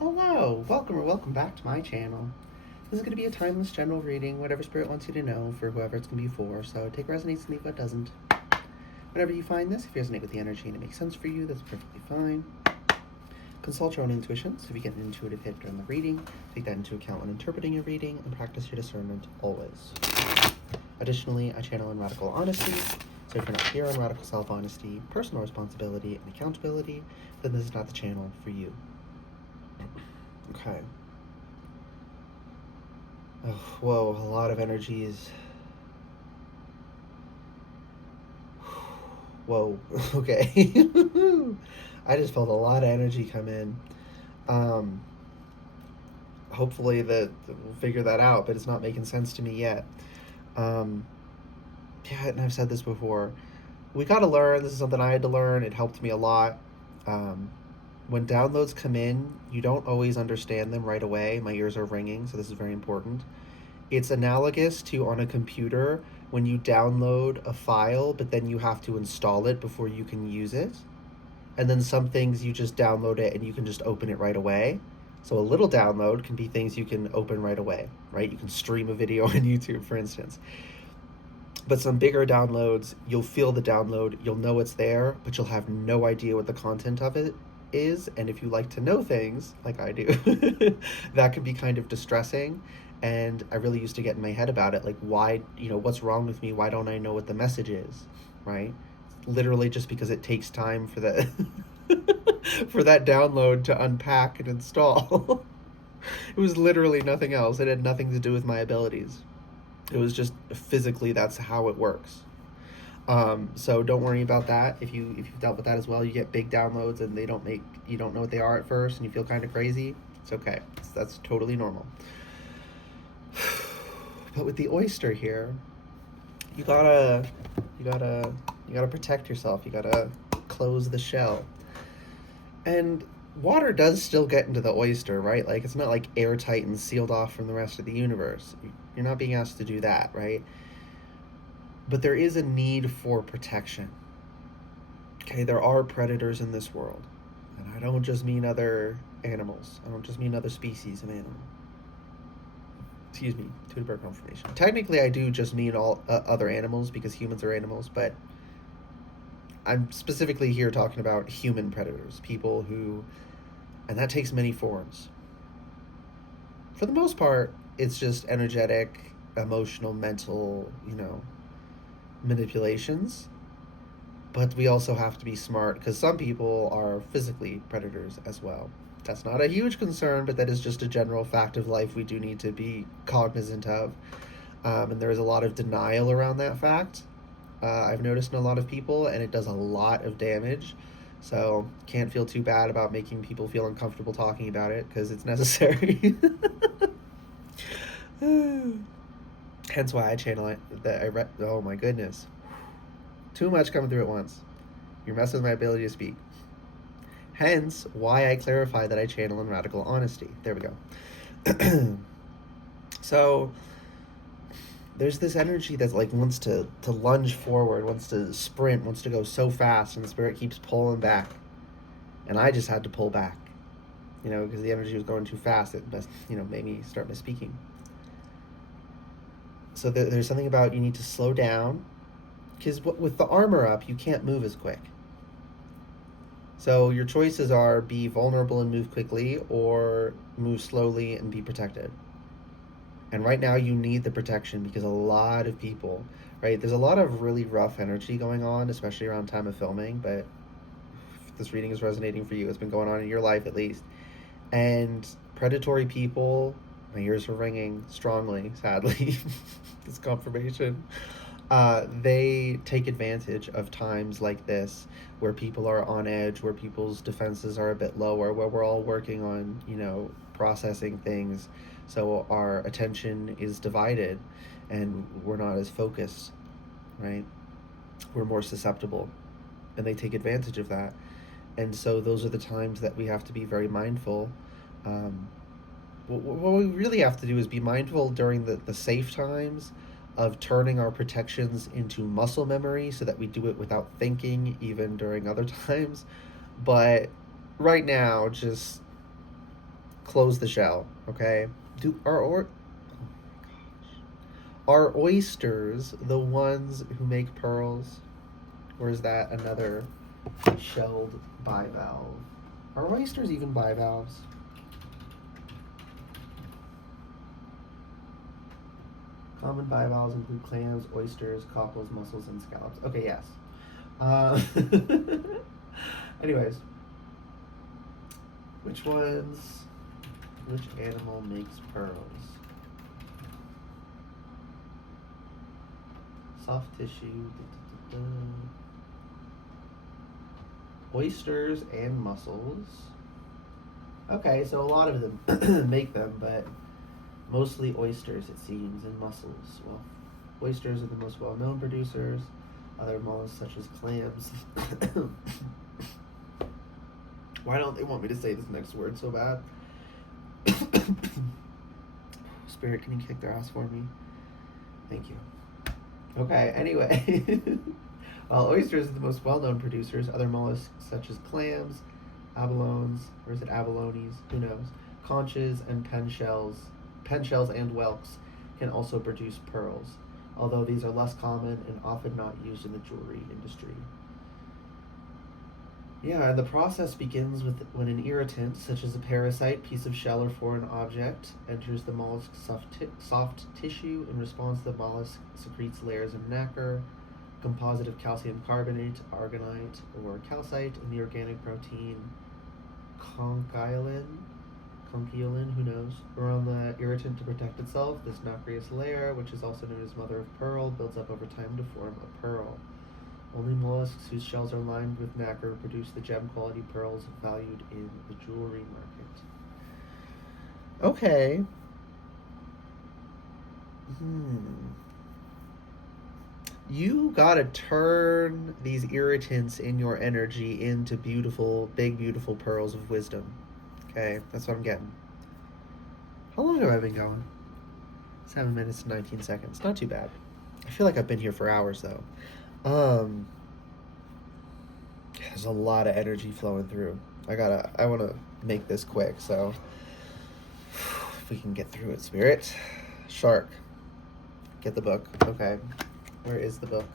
Hello, welcome or welcome back to my channel. This is going to be a timeless general reading, whatever spirit wants you to know for whoever it's going to be for, so take what resonates and leave what doesn't. Whenever you find this, if you resonate with the energy and it makes sense for you, that's perfectly fine. Consult your own intuition, so if you get an intuitive hit during the reading, take that into account when interpreting your reading, and practice your discernment always. Additionally, I channel in radical honesty, so if you're not here on radical self-honesty, personal responsibility, and accountability, then this is not the channel for you. Okay. Oh, whoa, a lot of energies. Whoa, okay. I just felt a lot of energy come in. Hopefully we'll figure that out, but it's not making sense to me yet. Yeah, and I've said this before. We gotta learn. This is something I had to learn. It helped me a lot. When downloads come in, you don't always understand them right away. My ears are ringing, so this is very important. It's analogous to on a computer when you download a file, but then you have to install it before you can use it. And then some things you just download it and you can just open it right away. So a little download can be things you can open right away, right? You can stream a video on YouTube, for instance. But some bigger downloads, you'll feel the download, you'll know it's there, but you'll have no idea what the content of it is. And if you like to know things, like I do, that can be kind of distressing. And I really used to get in my head about it, like, why, what's wrong with me? Why don't I know what the message is, right? Literally just because it takes time for that for that download to unpack and install. It was literally nothing else. It had nothing to do with my abilities. It was just physically that's how it works. So don't worry about that. If you've dealt with that as well, you get big downloads and you don't know what they are at first and you feel kind of crazy. It's okay. That's totally normal. But with the oyster here, you gotta protect yourself. You gotta close the shell. And water does still get into the oyster, right? Like, it's not like airtight and sealed off from the rest of the universe. You're not being asked to do that, right? But there is a need for protection. Okay, there are predators in this world. And I don't just mean other animals. I don't just mean other species of animal. Excuse me, Tudeberg confirmation. Technically, I do just mean all other animals because humans are animals, but I'm specifically here talking about human predators, people who, and that takes many forms. For the most part, it's just energetic, emotional, mental, manipulations. But we also have to be smart because some people are physically predators as well. That's not a huge concern, but that is just a general fact of life we do need to be cognizant of. And there is a lot of denial around that fact. I've noticed in a lot of people, and it does a lot of damage. So can't feel too bad about making people feel uncomfortable talking about it because it's necessary. Hence why I channel it. Oh my goodness. Too much coming through at once. You're messing with my ability to speak. Hence why I clarify that I channel in radical honesty. There we go. So there's this energy that's like wants to lunge forward, wants to sprint, wants to go so fast, and the spirit keeps pulling back. And I just had to pull back, because the energy was going too fast. It made me start misspeaking. So there's something about you need to slow down, because with the armor up, you can't move as quick. So your choices are be vulnerable and move quickly, or move slowly and be protected. And right now you need the protection because a lot of people, right? There's a lot of really rough energy going on, especially around time of filming, but if this reading is resonating for you, it's been going on in your life at least. And predatory people, my ears are ringing strongly, sadly, this confirmation. They take advantage of times like this where people are on edge, where people's defenses are a bit lower, where we're all working on, processing things. So our attention is divided and we're not as focused, right? We're more susceptible, and they take advantage of that. And so those are the times that we have to be very mindful. What we really have to do is be mindful during the safe times of turning our protections into muscle memory so that we do it without thinking, even during other times. But right now, just close the shell. Okay. Are oysters the ones who make pearls, or is that another shelled bivalve? Are oysters even bivalves? Common bivalves include clams, oysters, cockles, mussels, and scallops. Okay, yes. Uh, anyways, which animal makes pearls? Soft tissue. Oysters and mussels. Okay, so a lot of them make them, but mostly oysters, it seems, and mussels. Well, oysters are the most well-known producers. Other mollusks, such as clams. Why don't they want me to say this next word so bad? Spirit, can you kick their ass for me? Thank you. Okay, anyway. While oysters are the most well-known producers, other mollusks, such as clams, abalones, or is it abalones? Who knows? Conches and penshells and whelks can also produce pearls, although these are less common and often not used in the jewelry industry. Yeah, and the process begins with when an irritant, such as a parasite, piece of shell, or foreign object, enters the mollusk's soft tissue. In response, the mollusk secretes layers of nacre, composite of calcium carbonate, argonite, or calcite, and the organic protein conchiolin, who knows, around the irritant to protect itself. This nacreous layer, which is also known as mother of pearl, builds up over time to form a pearl. Only mollusks whose shells are lined with nacre produce the gem quality pearls valued in the jewelry market. Okay. You gotta turn these irritants in your energy into beautiful, big, beautiful pearls of wisdom. Okay, that's what I'm getting. How long have I been going? 7 minutes and 19 seconds. Not too bad. I feel like I've been here for hours, though. There's a lot of energy flowing through. I want to make this quick, so if we can get through it, Spirit. Shark. Get the book. Okay. Where is the book?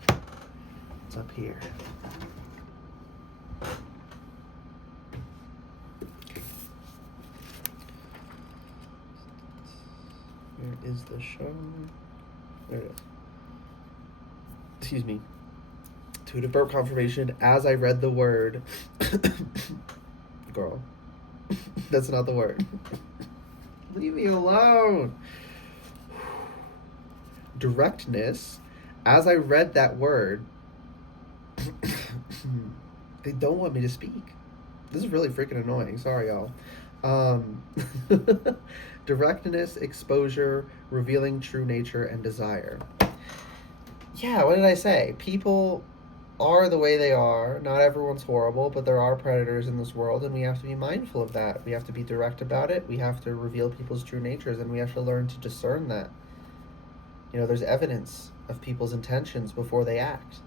It's up here. Where is the show? There it is. Excuse me. Intuitive burp confirmation as I read the word. Girl. That's not the word. Leave me alone. Directness. As I read that word, they don't want me to speak. This is really freaking annoying. Sorry, y'all. Directness, exposure, revealing true nature, and desire. Yeah, what did I say? People are the way they are. Not everyone's horrible, but there are predators in this world, and we have to be mindful of that. We have to be direct about it. We have to reveal people's true natures, and we have to learn to discern that. You know, there's evidence of people's intentions before they act.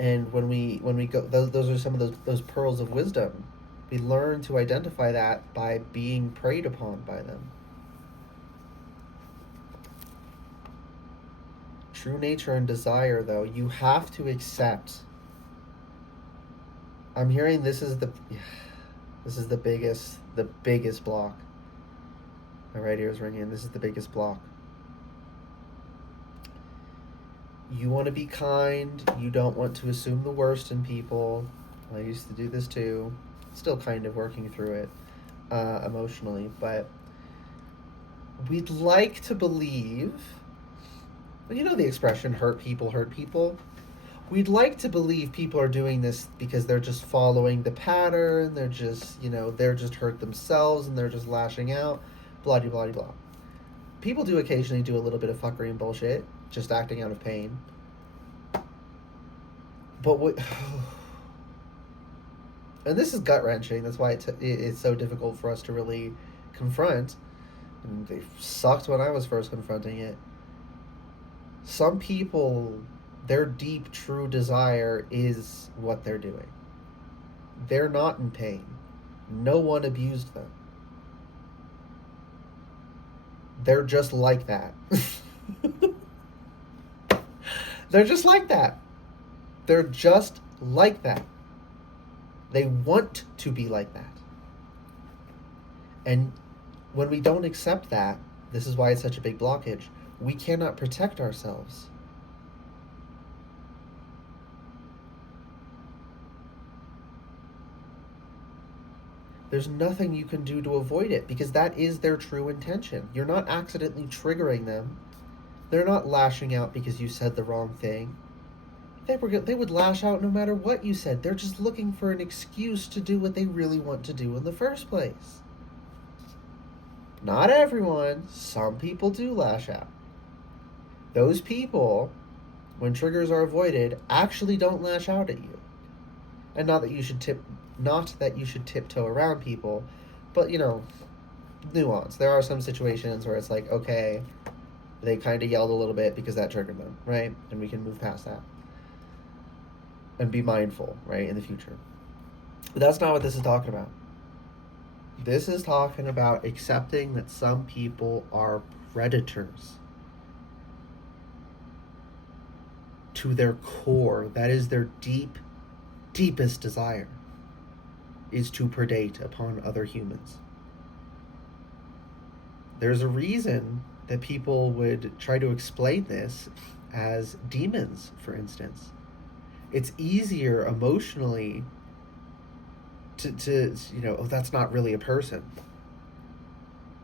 And when we go, those are some of those pearls of wisdom. We learn to identify that by being preyed upon by them. True nature and desire, though, you have to accept. I'm hearing this is the biggest block. My right ear is ringing. This is the biggest block. You want to be kind. You don't want to assume the worst in people. I used to do this too. Still kind of working through it emotionally, but we'd like to believe, you know the expression, hurt people? We'd like to believe people are doing this because they're just following the pattern, they're just hurt themselves and they're just lashing out, blah, blah, blah, blah. People do occasionally do a little bit of fuckery and bullshit, just acting out of pain. But what... And this is gut-wrenching, that's why it's so difficult for us to really confront. And they sucked when I was first confronting it. Some people, their deep, true desire is what they're doing. They're not in pain. No one abused them. They're just like that. They're just like that. They're just like that. They want to be like that. And when we don't accept that, this is why it's such a big blockage. We cannot protect ourselves. There's nothing you can do to avoid it because that is their true intention. You're not accidentally triggering them. They're not lashing out because you said the wrong thing. They would lash out no matter what you said. They're just looking for an excuse to do what they really want to do in the first place. Not everyone. Some people do lash out. Those people, when triggers are avoided, actually don't lash out at you. And not that you should tiptoe around people, but nuance. There are some situations where it's like, okay, they kind of yelled a little bit because that triggered them, right? And we can move past that and be mindful, right, in the future. But that's not what this is talking about. This is talking about accepting that some people are predators. To their core, that is their deepest desire, is to predate upon other humans. There's a reason that people would try to explain this as demons, for instance. It's easier emotionally to oh, that's not really a person.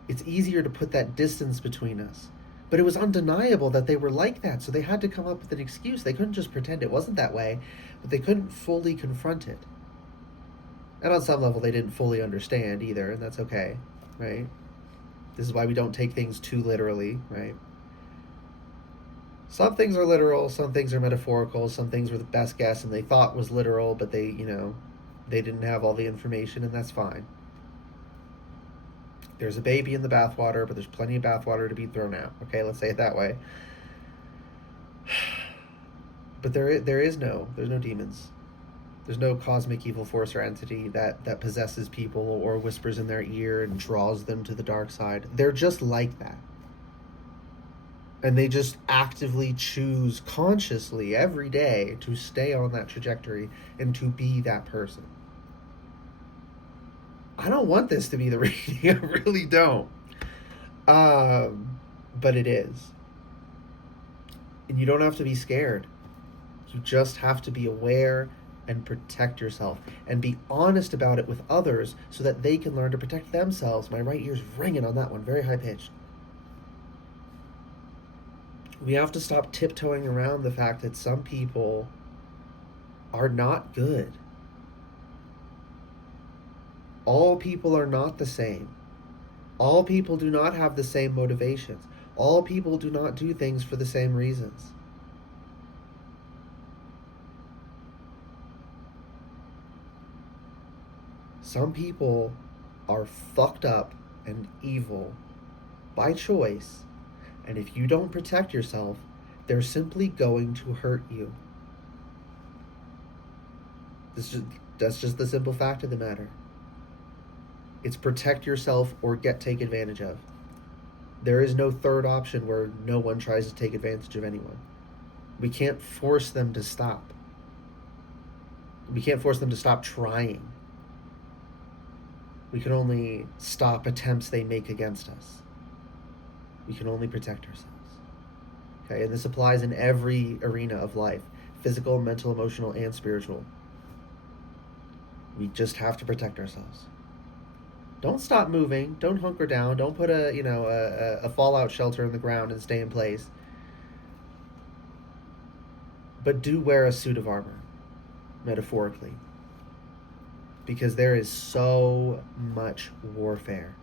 It's easier to put that distance between us. But it was undeniable that they were like that, so they had to come up with an excuse. They couldn't just pretend it wasn't that way, but they couldn't fully confront it. And on some level, they didn't fully understand either, and that's okay, right? This is why we don't take things too literally, right? Some things are literal, some things are metaphorical, some things were the best guess and they thought was literal, but they didn't have all the information, and that's fine. There's a baby in the bathwater, but there's plenty of bathwater to be thrown out. Okay, let's say it that way. But there's no demons. There's no cosmic evil force or entity that possesses people or whispers in their ear and draws them to the dark side. They're just like that. And they just actively choose consciously every day to stay on that trajectory and to be that person. I don't want this to be the reading. I really don't. But it is. And you don't have to be scared. You just have to be aware and protect yourself. And be honest about it with others so that they can learn to protect themselves. My right ear's ringing on that one. Very high pitched. We have to stop tiptoeing around the fact that some people are not good. All people are not the same. All people do not have the same motivations. All people do not do things for the same reasons. Some people are fucked up and evil by choice, and if you don't protect yourself, they're simply going to hurt you. That's just the simple fact of the matter. It's protect yourself or get taken advantage of. There is no third option where no one tries to take advantage of anyone. We can't force them to stop. We can't force them to stop trying. We can only stop attempts they make against us. We can only protect ourselves. Okay, and this applies in every arena of life: physical, mental, emotional, and spiritual. We just have to protect ourselves. Don't stop moving. Don't hunker down. Don't put a fallout shelter in the ground and stay in place. But do wear a suit of armor, metaphorically. Because there is so much warfare.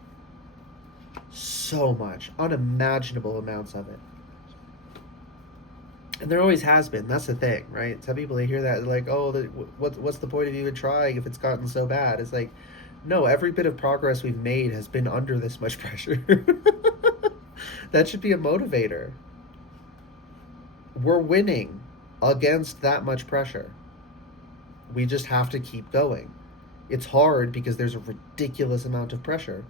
So much. Unimaginable amounts of it. And there always has been. That's the thing, right? Some people, they hear that, they're like, oh, what's the point of even trying if it's gotten so bad? It's like, no, every bit of progress we've made has been under this much pressure. That should be a motivator. We're winning against that much pressure. We just have to keep going. It's hard because there's a ridiculous amount of pressure.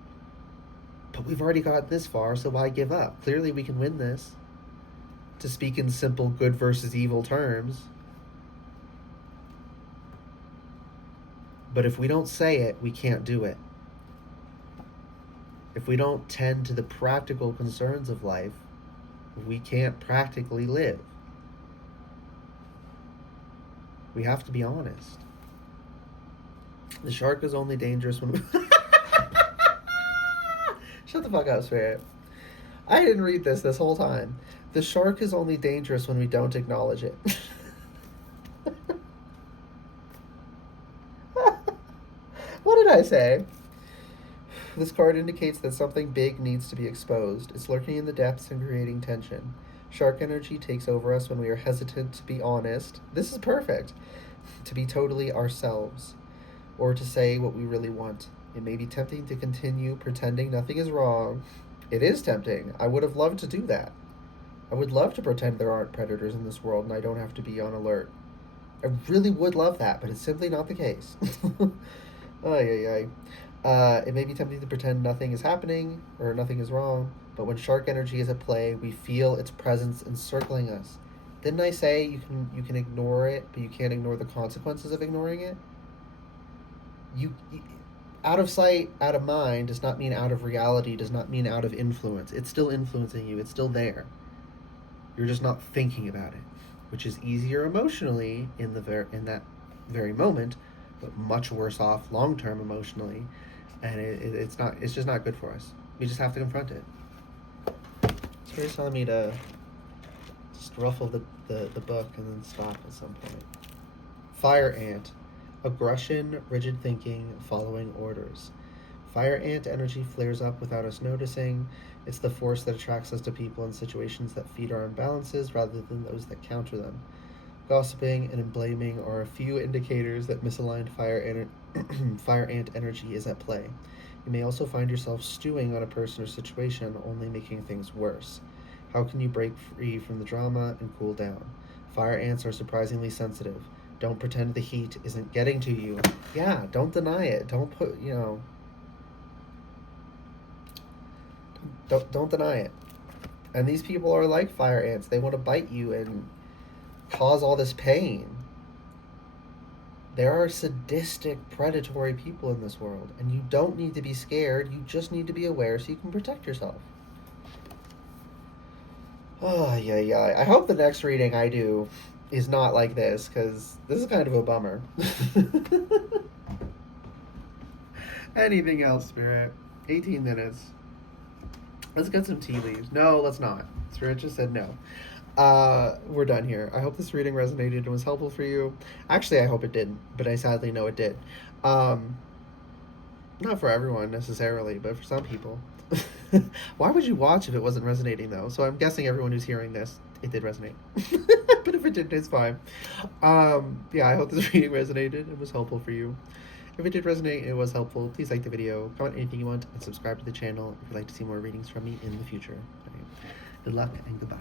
But we've already got this far, so why give up? Clearly we can win this. To speak in simple good versus evil terms. But if we don't say it, we can't do it. If we don't tend to the practical concerns of life, we can't practically live. We have to be honest. The shark is only dangerous when... Shut the fuck up, Spirit. I didn't read this whole time. The shark is only dangerous when we don't acknowledge it. What did I say? This card indicates that something big needs to be exposed. It's lurking in the depths and creating tension. Shark energy takes over us when we are hesitant to be honest. This is perfect. To be totally ourselves. Or to say what we really want. It may be tempting to continue pretending nothing is wrong. It is tempting. I would have loved to do that. I would love to pretend there aren't predators in this world and I don't have to be on alert. I really would love that, but it's simply not the case. It may be tempting to pretend nothing is happening or nothing is wrong, but when shark energy is at play, we feel its presence encircling us. Didn't I say you can ignore it, but you can't ignore the consequences of ignoring it? You out of sight, out of mind does not mean out of reality, does not mean out of influence. It's still influencing you. It's still there. You're just not thinking about it, which is easier emotionally in that very moment, but much worse off long-term emotionally, and it's just not good for us. We just have to confront it. Spirit's telling me to just ruffle the book and then stop at some point. Fire ant. Aggression, rigid thinking, following orders. Fire ant energy flares up without us noticing. It's the force that attracts us to people and situations that feed our imbalances rather than those that counter them. Gossiping and blaming are a few indicators that misaligned fire ant energy is at play. You may also find yourself stewing on a person or situation, only making things worse. How can you break free from the drama and cool down? Fire ants are surprisingly sensitive. Don't pretend the heat isn't getting to you. Yeah, don't deny it. Don't don't deny it. And these people are like fire ants. They want to bite you and cause all this pain. There are sadistic, predatory people in this world, and you don't need to be scared. You just need to be aware so you can protect yourself. Oh, yeah. I hope the next reading I do is not like this, because this is kind of a bummer. Anything else, Spirit? 18 minutes. Let's get some tea leaves. No, let's not. Spirit just said no. We're done here. I hope this reading resonated and was helpful for you. Actually, I hope it didn't, but I sadly know it did. Not for everyone necessarily, but for some people. Why would you watch if it wasn't resonating, though? So I'm guessing everyone who's hearing this, it did resonate. But if it didn't, it's fine. Yeah, I hope this reading resonated and was helpful for you. If it did resonate and it was helpful, please like the video, comment anything you want, and subscribe to the channel if you'd like to see more readings from me in the future. Good luck and goodbye.